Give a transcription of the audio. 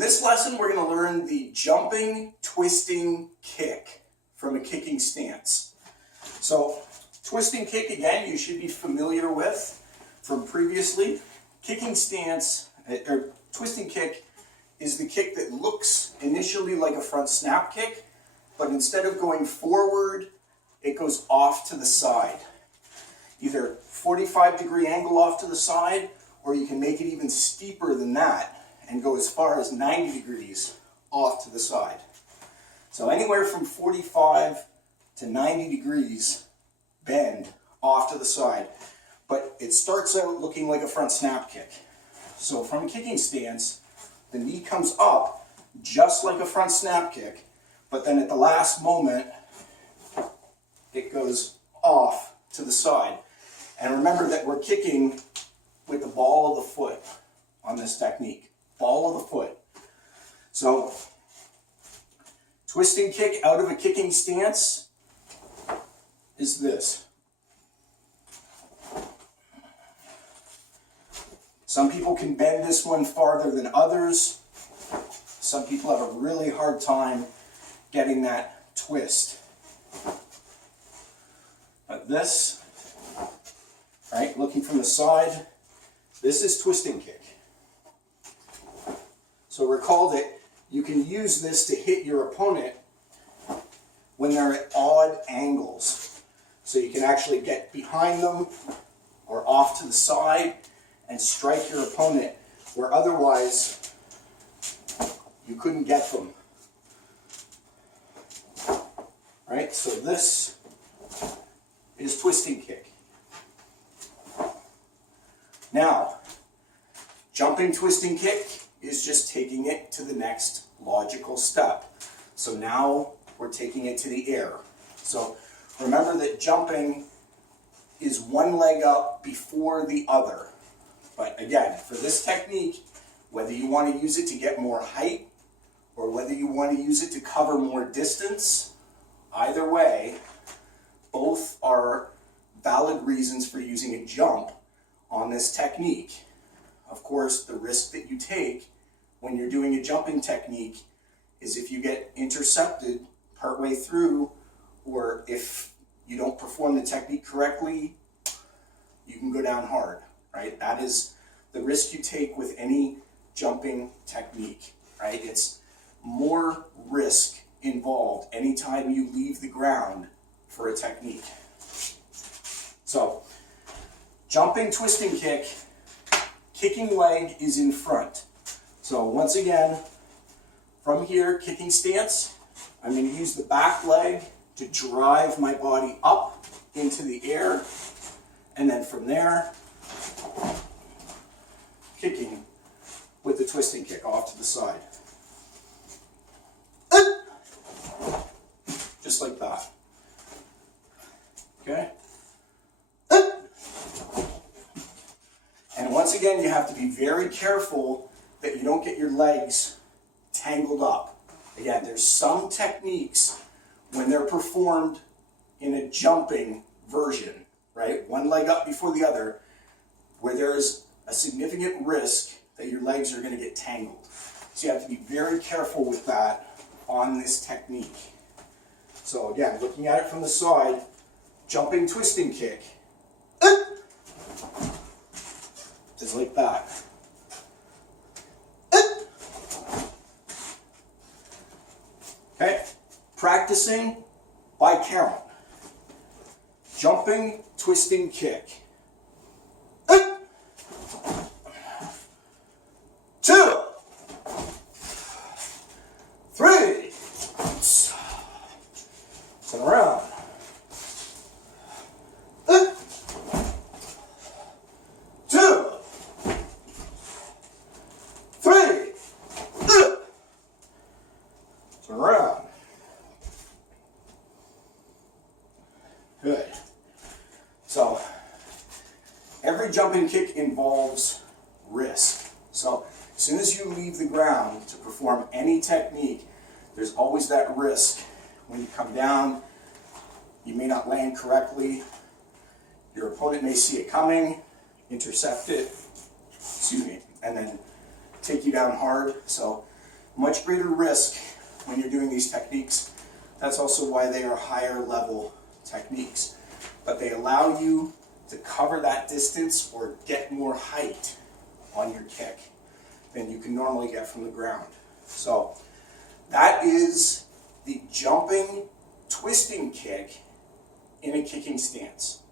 this lesson, we're going to learn the jumping, twisting kick from a kicking stance. So, twisting kick, again, you should be familiar with from previously. Kicking stance, or twisting kick, is the kick that looks initially like a front snap kick, but instead of going forward, it goes off to the side. Either 45-degree angle off to the side, or you can make it even steeper than that and go as far as 90 degrees off to the side. So anywhere from 45 to 90 degrees bend off to the side. But it starts out looking like a front snap kick. So from a kicking stance, the knee comes up just like a front snap kick, but then at the last moment, it goes off to the side. And remember that we're kicking with the ball of the foot on this technique. Ball of the foot. So, twisting kick out of a kicking stance is this. Some people can bend this one farther than others. Some people have a really hard time getting that twist. But this, right, looking from the side, this is twisting kick. So recall that you can use this to hit your opponent when they're at odd angles. So you can actually get behind them or off to the side and strike your opponent where otherwise you couldn't get them. Right? So this is twisting kick. Now, jumping twisting kick is just taking it to the next logical step. So now we're taking it to the air. So remember that jumping is one leg up before the other. But again, for this technique, whether you want to use it to get more height or whether you want to use it to cover more distance, either way, both are valid reasons for using a jump on this technique. Of course, the risk that you take when you're doing a jumping technique is if you get intercepted partway through, or if you don't perform the technique correctly, you can go down hard, right? That is the risk you take with any jumping technique, right? It's more risk involved anytime you leave the ground for a technique. So, jumping twisting kick, kicking leg is in front. So once again, from here, kicking stance, I'm going to use the back leg to drive my body up into the air, and then from there, kicking with the twisting kick off to the side. Just like that. Okay? And once again, you have to be very careful that you don't get your legs tangled up. Again, there's some techniques when they're performed in a jumping version, right? One leg up before the other, where there's a significant risk that your legs are going to get tangled. So you have to be very careful with that on this technique. So again, looking at it from the side, jumping twisting kick. Just like that. Okay, practicing by count. Jumping, twisting, kick. 2, 3, turn around. 2, 3, turn around. Good. So, every jumping kick involves risk. So, as soon as you leave the ground to perform any technique, there's always that risk. When you come down, you may not land correctly. Your opponent may see it coming, intercept it, excuse me, and then take you down hard. So much greater risk when you're doing these techniques. That's also why they are higher level techniques. But they allow you to cover that distance or get more height on your kick than you can normally get from the ground. So that is the jumping, twisting kick in a kicking stance.